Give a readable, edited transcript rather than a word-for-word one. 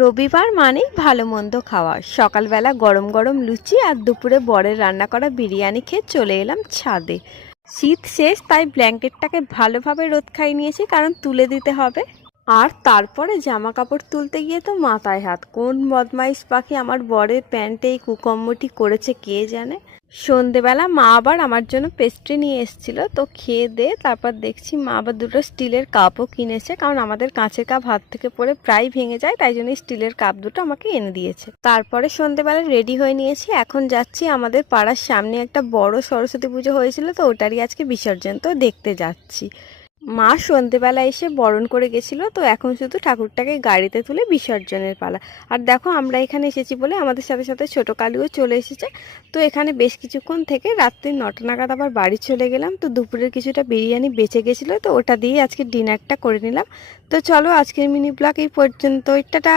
রবিবার মানেই ভালো মন্দ খাওয়া। সকালবেলা গরম গরম লুচি আর দুপুরে বরের রান্না করা বিরিয়ানি খেয়ে চলে এলাম ছাদে। শীত শেষ, তাই ব্ল্যাঙ্কেটটাকে ভালোভাবে রোদ খাইয়ে নিয়েছি, কারণ তুলে দিতে হবে। আর তারপরে জামা কাপড় তুলতে গিয়ে তো মাথায় হাত, কোন বদমাইশ পাখি আমার বরের প্যান্টে এই কুকম্মটি করেছে কে জানে। সন্ধেবেলা মা আবার আমার জন্য পেস্ট্রি নিয়ে এসেছিল, তো খেয়ে দে তারপর দেখছি মা আবার দুটো স্টিলের কাপও কিনেছে, কারণ আমাদের কাঁচের কাপ হাত থেকে পড়ে প্রায় ভেঙে যায়, তাই জন্য স্টিলের কাপ দুটো আমাকে এনে দিয়েছে। তারপরে সন্ধেবেলা রেডি হয়ে নিয়েছি, এখন যাচ্ছি আমাদের পাড়ার সামনে একটা বড় সরস্বতী পুজো হয়েছিল, তো ওটারই আজকে বিসর্জন, তো দেখতে যাচ্ছি। মা সন্ধেবেলা এসে বরণ করে গেছিল, তো এখন শুধু ঠাকুরটাকে গাড়িতে তুলে বিসর্জনের পালা। আর দেখো আমরা এখানে এসেছি বলে আমাদের সাথে সাথে ছোট কালুও চলে এসেছে। তো এখানে বেশ কিছুক্ষণ থেকে রাত্রি 9টা নাগাদ আবার বাড়ি চলে গেলাম। তো দুপুরের কিছুটা বিরিয়ানি বেঁচে গেছিলো, তো ওটা দিয়ে আজকে ডিনারটা করে নিলাম। তো চলো আজকের মিনি ব্লগ এই পর্যন্ত। টাটা।